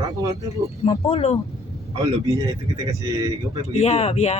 berapa waktu Bu? 50. Oh lebihnya itu kita kasih gopay begitu? Iya, iya.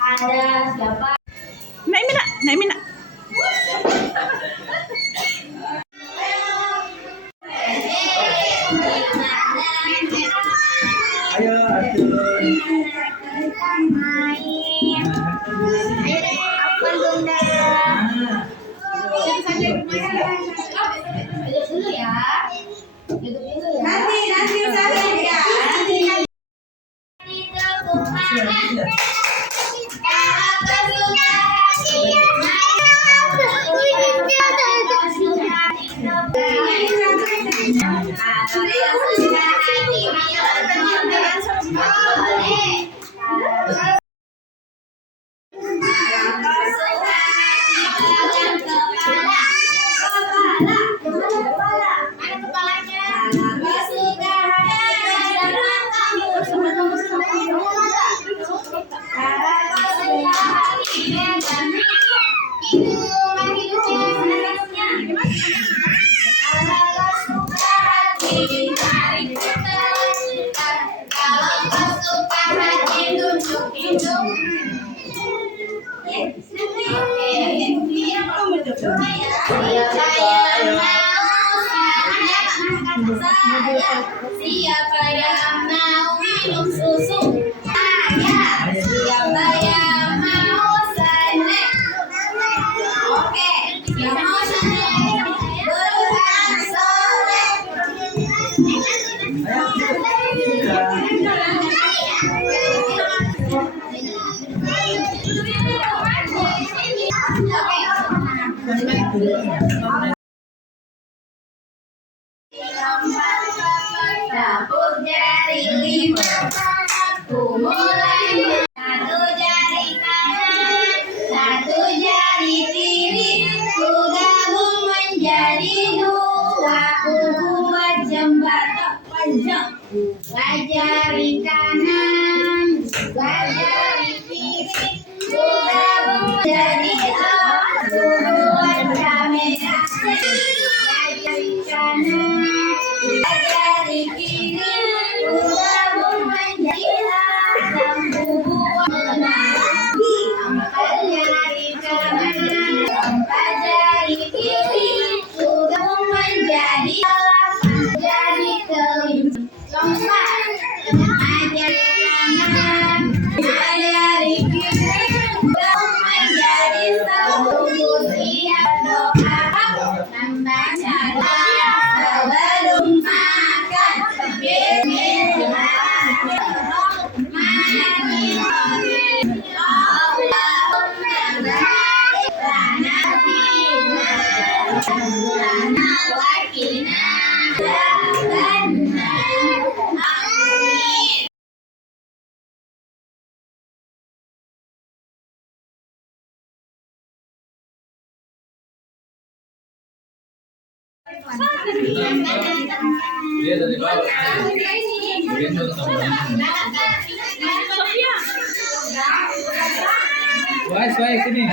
Ada siapa? Naik mina. Ayo, atuh. Main. Ayo deh, apa dong Duduk dulu ya. Duduk dulu ya. Nanti saya ya. Siapa yang mau minum susu? Saya. Siapa yang mau snack? Oke, yang mau snack bukan soleh. Dapur jari lima, ku mulai satu jari kanan, satu jari kiri, ku gabung menjadi dua, ku buat jembatan panjang. Dua jari kanan, dua jari kiri, ku gabung menjadi empat, ku buat kamera. Dua jari kanan. Dari kiri gabung menjadi enam, buat menari empat jari kanan, empat jari kiri gabung menjadi delapan, jadi kelima. Lompat lima jari kanan, lima jari kiri gabung menjadi sepuluh. Siap doa nambah cara sebelum makan. Dia dari bawah. Wai, sini.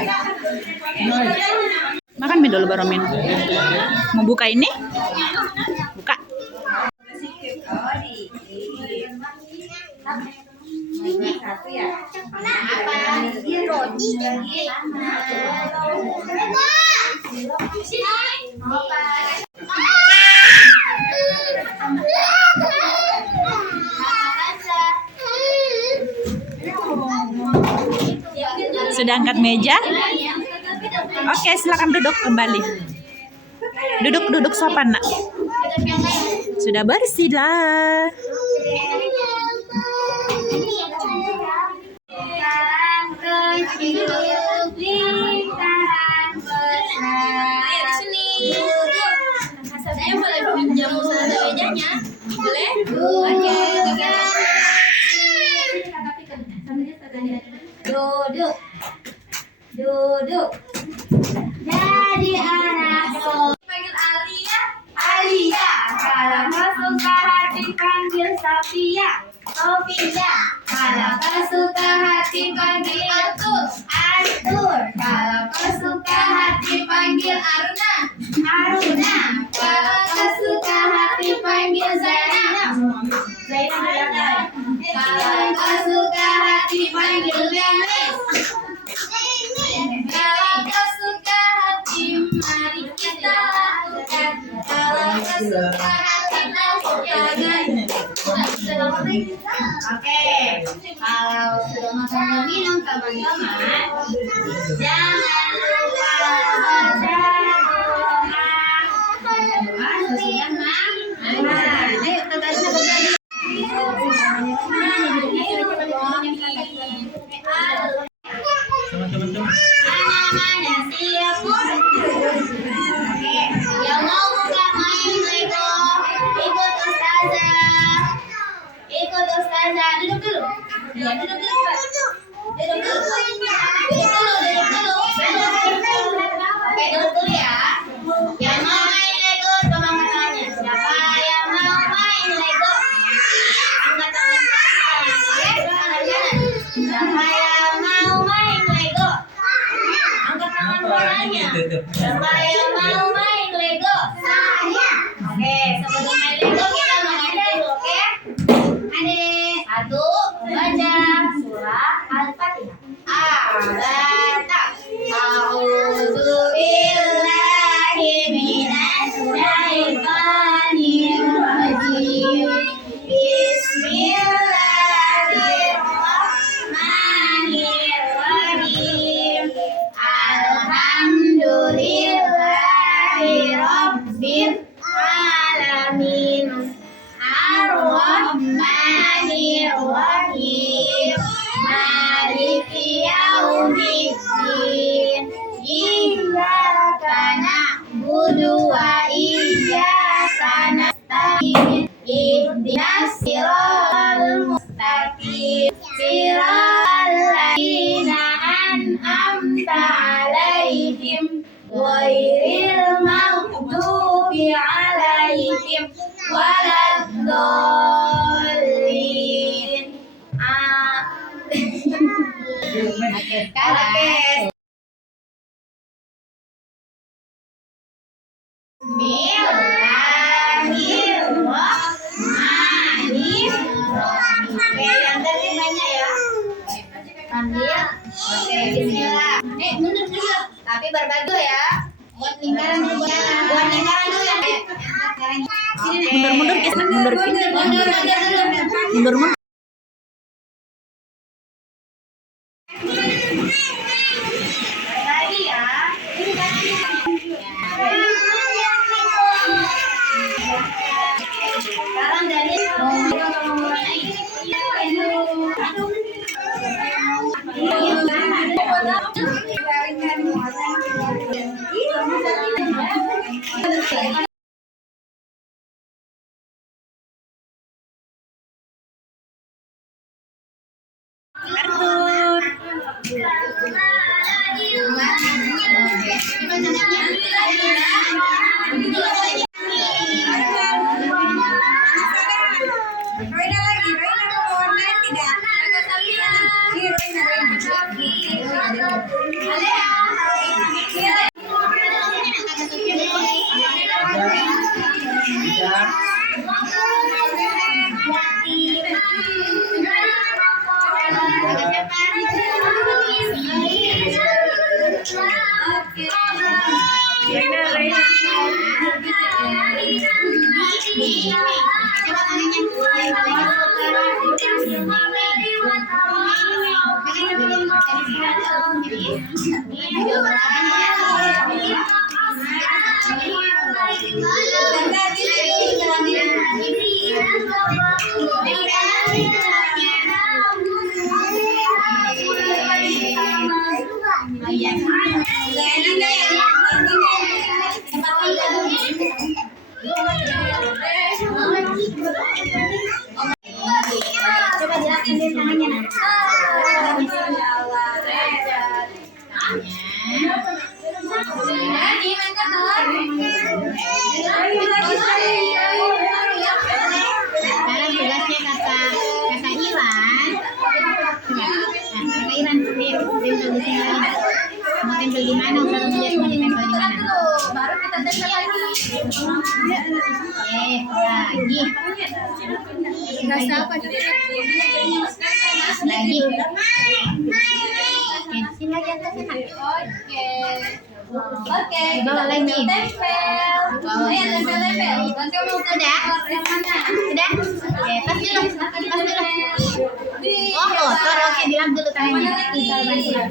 Makan mie dulu baru minum. Mau buka ini? Buka. Satu ya. Apa? Roti. Sudah angkat meja? Oke, silakan duduk kembali. Duduk sopan, Nak. Sudah bersih lah. Ayo di sini. Saya boleh pinjam usaha mejanya? Boleh? Duduk. Duduk. Jadi anak panggil Alia. Alia. Kalau kau suka hati panggil Sofia. Sofia. Kalau kau suka hati panggil Arthur. Arthur. Kalau kau suka hati panggil Aruna. Aruna. Kalau kau suka hati panggil Zainab. Zainab. Kalau kau suka hati panggil Lenis. Kalau kau suka hati, mari kita lakukan. Kalau kau suka hati, jaga. Oke, kalau sudah makan dan minum teman-teman, jangan lupa baca doa sesudah makan. Ayo kita baca. Mana siap? Oke, yang mau buka main Lego, ikut Ustazah. Ikut Ustazah, duduk dulu. Iya, duduk dulu. Duduk dulu. Oke, duduk dulu ya. Yang mau main Lego, coba angkat tangannya. Siapa yang mau main Lego? Angkat tangan kanan. Oke, tangan kanan. Siapa yang mau main Lego? Angkat tangan kanannya. Siapa yang mau main Lego? Saya. Oke, sebelum main Lego kita mengaji dulu, oke? Adik, satu, baca surah Al-Fatihah. Abata. A'udzu billahi minasy syaithanir rajim. Bismillahirrahmanirrahim. Alhamdulillahi rabbil alamin. Ar-Rahmanir-Rahim. Maliki yaumiddin. Iyyaka na'budu wa iyyaka nasta'in. Ihdinas siratal mustaqim. Siratal ladzina an'amta 'alaihim ghairil maghdubi 'alaihim waladdallin. Oke. Bismillahirrahmanirrahim. Oke, yang tadi banyak ya. Ambil. Oke, bismillah. Mundur dulu. Tapi berbagi ya. Buat lingkaran dulu ya. Buat lingkaran dulu ya. Mundur, Kis. Mundur. Berbagi ya. Sekarang dari Arthur. Roina lagi, Roina mau online tidak? Iya, Roina. Coba jelasin deh tangannya. Sekarang tugasnya kakak Iwan. Coba, kakak Iwan tempel di sini lagi. Mau tempel di mana? Usah lihat mau ditempel di mana. Baru kita tempel lagi. Lagi. Lagi. Sini lagi atasnya. Oke. Bawa lagi. Tempel. Ayo tempel. Nanti mau Sudah? yang mana? Sudah? Oke, pas dulu. Oh, kotor. Oke, bilang dulu tangannya. Tinggal bantu.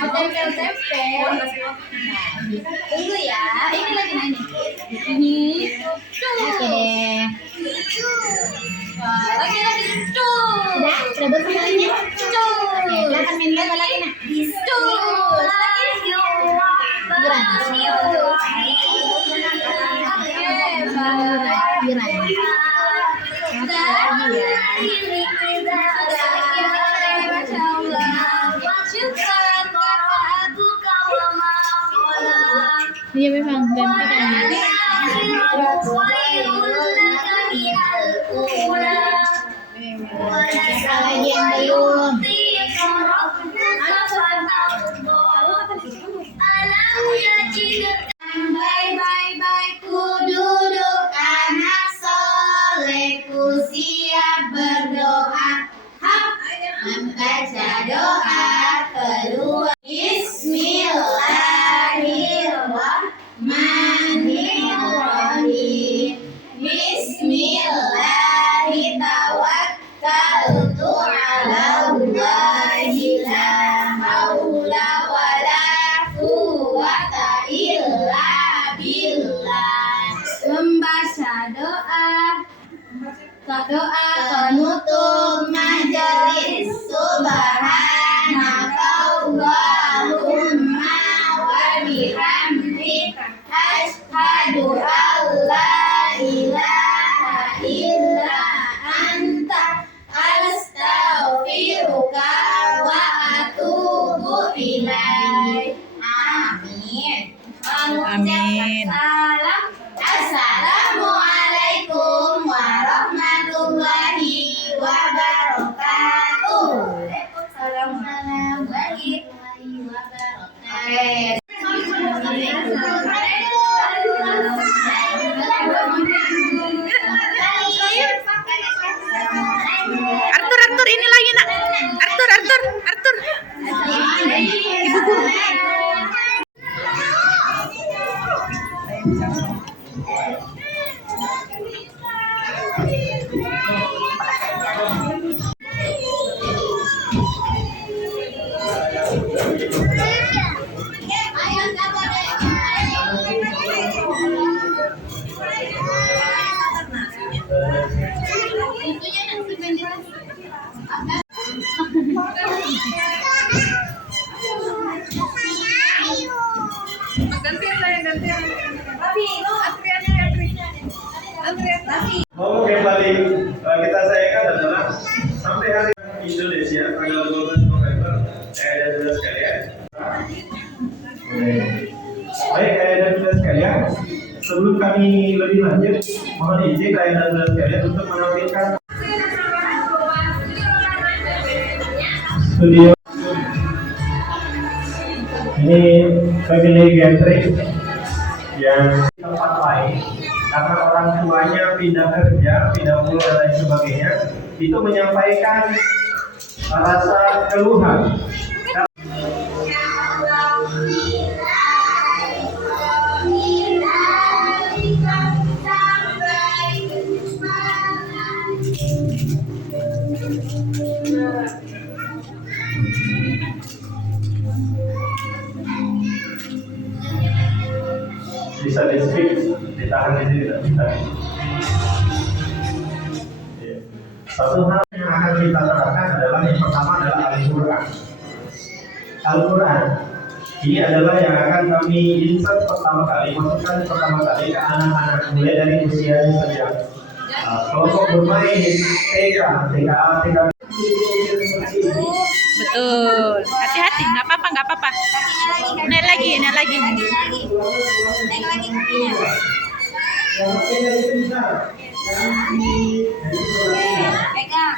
Mau tempel. Tunggu ya. Ini lagi nanya. Ini. Oke deh. Lagi. Sudah bersih tangannya? Oke, silakan main bola lagi nak. Iya memang ganti. Siapa lagi yang belum? Bye duduk anak solehku siap berdoa. Membaca doa kedua. Bismillahirrahmanirrahim. Bismillahirrahmanirrahim. Allahi la haula wala quwwata illa billah. Membaca doa penutup majelis. Subhanakallahumma wa bihamdika asyhadu an la ilaha illa anta astaghfiruka wa atubu ilaik. Amin. Amin. Salam. Assalamualaikum warahmatullahi wabarakatuh. Waalaikumsalam warahmatullahi wabarakatuh. Arthur ini lagi nak. Arthur. Ibu guru. Momen yang paling kita sayangkan adalah sampai hari Indonesia tanggal 12 November, dan saudara sekalian. Baik, dan saudara sekalian, sebelum kami lebih lanjut, mohon izin dan saudara sekalian untuk menampilkan studio. Ini family gathering yang tempat lain karena orang tuanya pindah kerja, pindah pulau dan lain sebagainya, itu menyampaikan rasa keluhan. Bisa di speak, ditahan di sini tidak bisa. Ya. Satu hal yang akan kita terapkan adalah yang pertama adalah Al-Quran. Al-Quran ini adalah yang akan kami insert pertama kali, masukkan pertama kali ke anak-anak mulai dari usia sejak kelompok bermain TK, TKA, TK. Betul. Hati-hati, nggak apa-apa, nggak apa-apa. Naik lagi, naik lagi. Naik lagi kakinya. Pegang.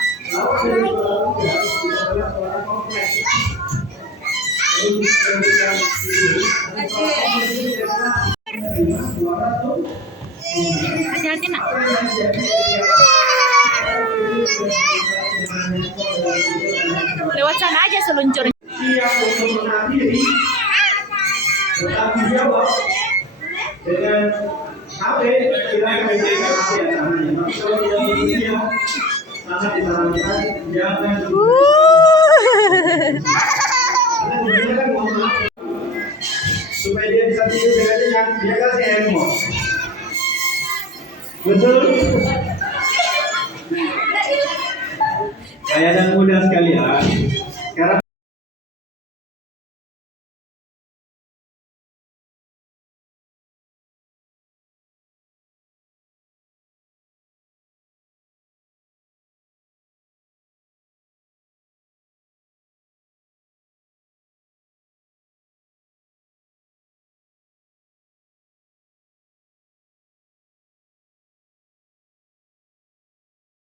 Hati-hati nak. Lewat sana aja seluncurnya. Siap untuk mengakhiri bertanggung jawab dengan HP kita menjadikan HP yang namanya. Tapi kalau tidak begini sangat disarankan jangan karena dia kan mau maaf supaya dia bisa tidur dengan nyenyak, dia kasih handphone. Betul. Ayah dan bunda sekalian,